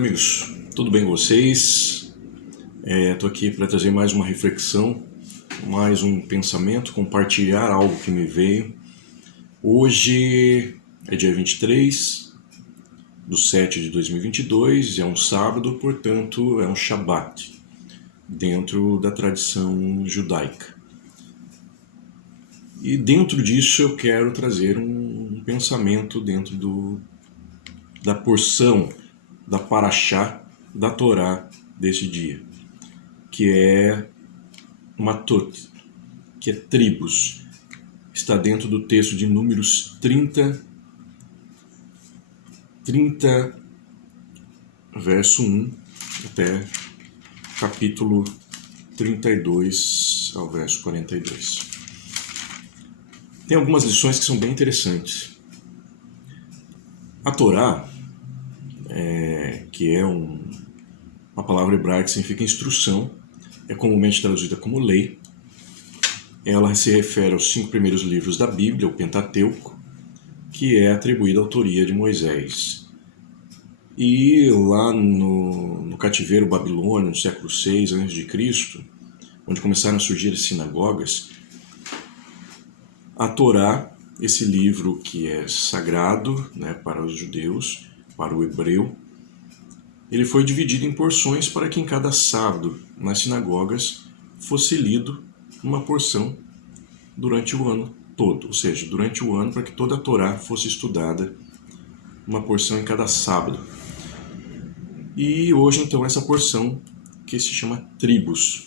Oi, amigos, tudo bem com vocês? Estou aqui para trazer mais uma reflexão, mais um pensamento, compartilhar algo que me veio. Hoje é dia 23/7/2022, é um sábado, portanto é um Shabat, dentro da tradição judaica. E dentro disso eu quero trazer um pensamento dentro da porção da Parashá da Torá desse dia, que é Matot, que é tribos. Está dentro do texto de Números 30, verso 1, até capítulo 32 ao verso 42. Tem algumas lições que são bem interessantes. A Torá, que é uma palavra hebraica que significa instrução, é comumente traduzida como lei. Ela se refere aos 5 primeiros livros da Bíblia, o Pentateuco, que é atribuída à autoria de Moisés. E lá no cativeiro babilônio, no século VI a.C., onde começaram a surgir as sinagogas, a Torá, esse livro que é sagrado, né, para os judeus, para o hebreu, ele foi dividido em porções para que em cada sábado, nas sinagogas, fosse lido uma porção durante o ano todo, ou seja, durante o ano, para que toda a Torá fosse estudada, uma porção em cada sábado. E hoje, então, essa porção que se chama tribos.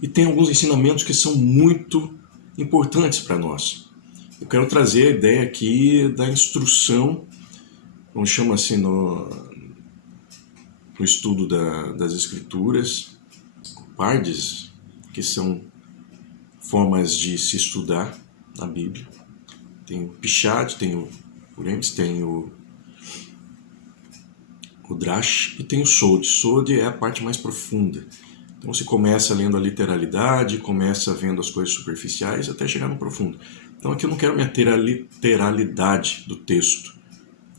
E tem alguns ensinamentos que são muito importantes para nós. Eu quero trazer a ideia aqui da instrução, como chama assim no estudo das escrituras, pardes, que são formas de se estudar na Bíblia. Tem o Pishat, tem o Uremes, tem o Drash e tem o Sod. Sod é a parte mais profunda. Então você começa lendo a literalidade, começa vendo as coisas superficiais até chegar no profundo. Então aqui eu não quero me ater à literalidade do texto,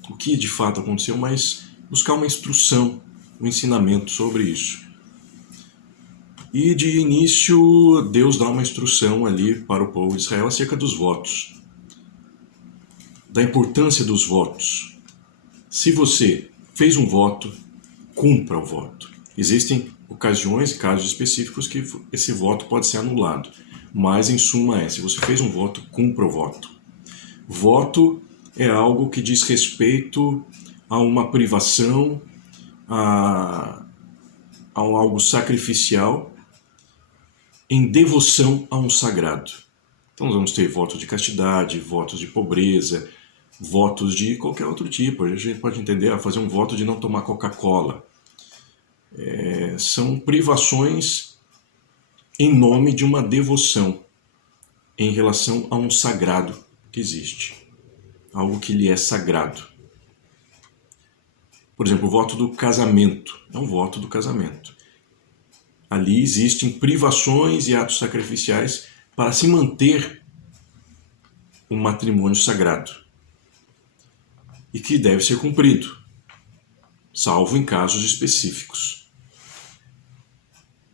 o que de fato aconteceu, mas buscar uma instrução, um ensinamento sobre isso. E de início Deus dá uma instrução ali para o povo de Israel acerca dos votos, da importância dos votos. Se você fez um voto, cumpra o voto. Existem ocasiões, casos específicos que esse voto pode ser anulado, mas em suma se você fez um voto, cumpra o voto. Voto é algo que diz respeito a uma privação, a algo sacrificial, em devoção a um sagrado. Então nós vamos ter votos de castidade, votos de pobreza, votos de qualquer outro tipo. A gente pode entender, fazer um voto de não tomar Coca-Cola. São privações em nome de uma devoção em relação a um sagrado que existe, algo que lhe é sagrado. Por exemplo, o voto do casamento é um voto do casamento. Ali existem privações e atos sacrificiais para se manter um matrimônio sagrado e que deve ser cumprido, salvo em casos específicos.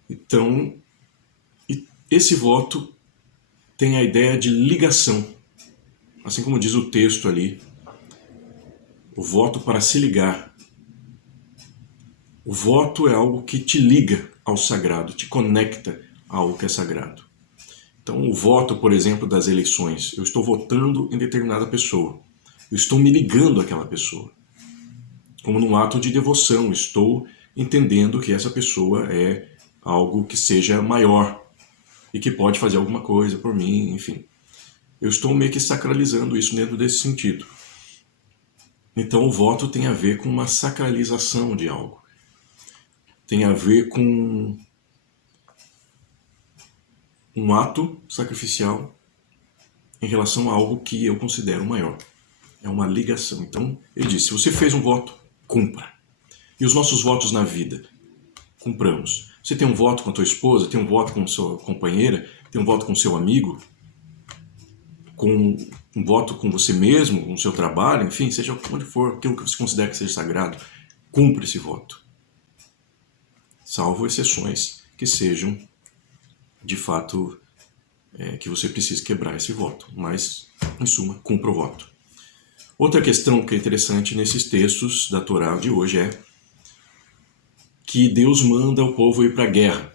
Então, esse voto tem a ideia de ligação, assim como diz o texto ali, o voto para se ligar. O voto é algo que te liga ao sagrado, te conecta a algo que é sagrado. Então, o voto, por exemplo, das eleições, eu estou votando em determinada pessoa, eu estou me ligando àquela pessoa, como num ato de devoção, estou entendendo que essa pessoa é algo que seja maior e que pode fazer alguma coisa por mim, enfim. Eu estou meio que sacralizando isso dentro desse sentido. Então o voto tem a ver com uma sacralização de algo. Tem a ver com um ato sacrificial em relação a algo que eu considero maior. É uma ligação. Então ele diz, se você fez um voto, cumpra. E os nossos votos na vida, cumpramos. Você tem um voto com a tua esposa, tem um voto com a sua companheira, tem um voto com o seu amigo, com um voto com você mesmo, com o seu trabalho, enfim, seja onde for, aquilo que você considera que seja sagrado, cumpra esse voto. Salvo exceções que sejam, de fato, que você precise quebrar esse voto. Mas, em suma, cumpra o voto. Outra questão que é interessante nesses textos da Torá de hoje é que Deus manda o povo ir para a guerra,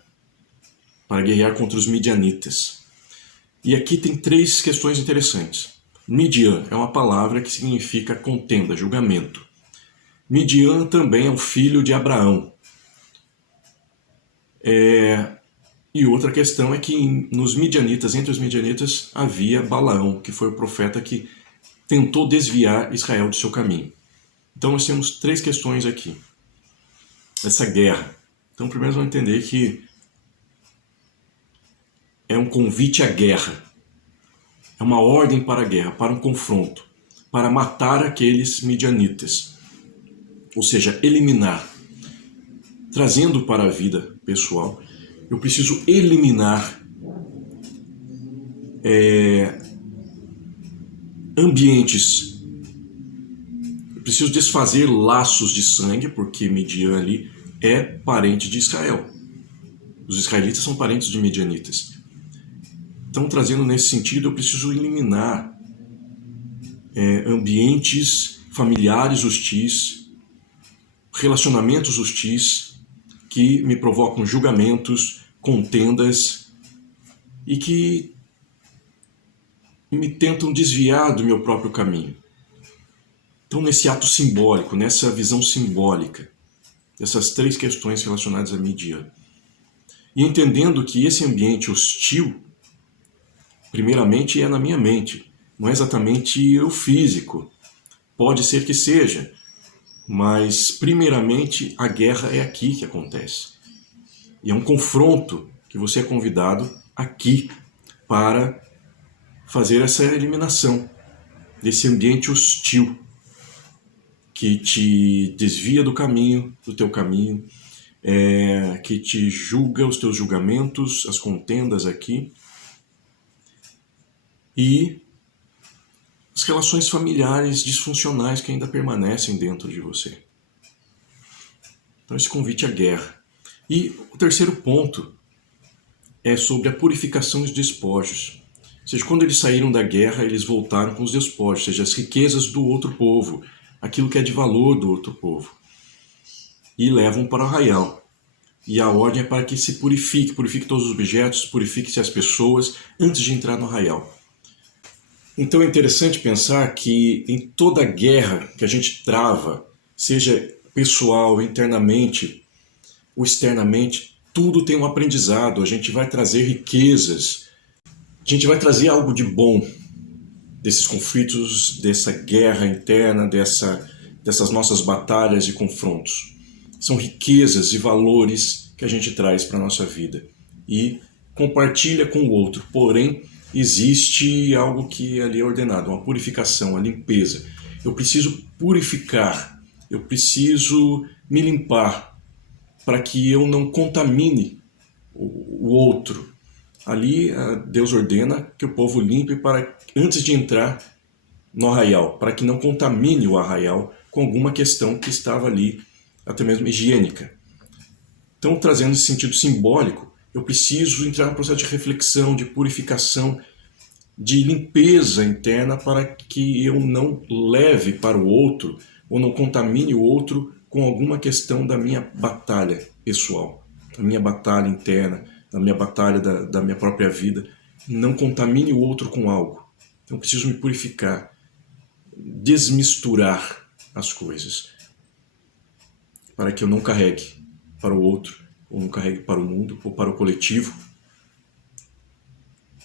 para guerrear contra os midianitas. E aqui tem 3 questões interessantes. Midian é uma palavra que significa contenda, julgamento. Midian também é um filho de Abraão. E outra questão é que entre os midianitas, havia Balaão, que foi o profeta que tentou desviar Israel do seu caminho. Então nós temos 3 questões aqui. Essa guerra. Então primeiro vamos entender que é um convite à guerra. É uma ordem para a guerra, para um confronto, para matar aqueles midianitas. Ou seja, eliminar. Trazendo para a vida pessoal, eu preciso eliminar ambientes. Eu preciso desfazer laços de sangue, porque Midian ali é parente de Israel. Os israelitas são parentes de midianitas. Então, trazendo nesse sentido, eu preciso eliminar ambientes familiares hostis, relacionamentos hostis, que me provocam julgamentos, contendas e que me tentam desviar do meu próprio caminho. Então, nesse ato simbólico, nessa visão simbólica, dessas 3 questões relacionadas a Midian, e entendendo que esse ambiente hostil, primeiramente, é na minha mente, não é exatamente o físico. Pode ser que seja, mas primeiramente a guerra é aqui que acontece. E é um confronto que você é convidado aqui para fazer essa eliminação desse ambiente hostil que te desvia do teu caminho, que te julga os teus julgamentos, as contendas aqui, e as relações familiares disfuncionais que ainda permanecem dentro de você. Então esse convite à guerra. E o terceiro ponto é sobre a purificação dos despojos. Ou seja, quando eles saíram da guerra, eles voltaram com os despojos, ou seja, as riquezas do outro povo, aquilo que é de valor do outro povo, e levam para o arraial. E a ordem é para que se purifique todos os objetos, purifique-se as pessoas antes de entrar no arraial. Então é interessante pensar que em toda guerra que a gente trava, seja pessoal, internamente ou externamente, tudo tem um aprendizado. A gente vai trazer riquezas, a gente vai trazer algo de bom desses conflitos, dessa guerra interna, dessas nossas batalhas e confrontos. São riquezas e valores que a gente traz para a nossa vida e compartilha com o outro, porém existe algo que ali é ordenado, uma purificação, uma limpeza. Eu preciso purificar, eu preciso me limpar para que eu não contamine o outro. Ali Deus ordena que o povo limpe antes de entrar no arraial, para que não contamine o arraial com alguma questão que estava ali, até mesmo higiênica. Então, trazendo esse sentido simbólico, eu preciso entrar no processo de reflexão, de purificação, de limpeza interna para que eu não leve para o outro ou não contamine o outro com alguma questão da minha batalha pessoal, da minha batalha interna, da minha batalha da minha própria vida. Não contamine o outro com algo. Então, eu preciso me purificar, desmisturar as coisas para que eu não carregue para o outro, ou não carregue para o mundo, ou para o coletivo,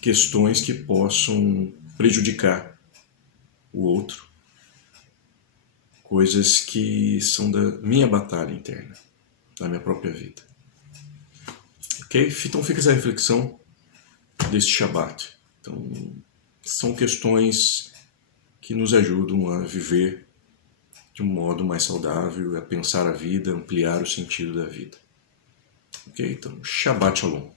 questões que possam prejudicar o outro, coisas que são da minha batalha interna, da minha própria vida. Ok? Então fica essa reflexão deste Shabat. Então, são questões que nos ajudam a viver de um modo mais saudável, a pensar a vida, ampliar o sentido da vida. Ok? Então, Shabbat Shalom.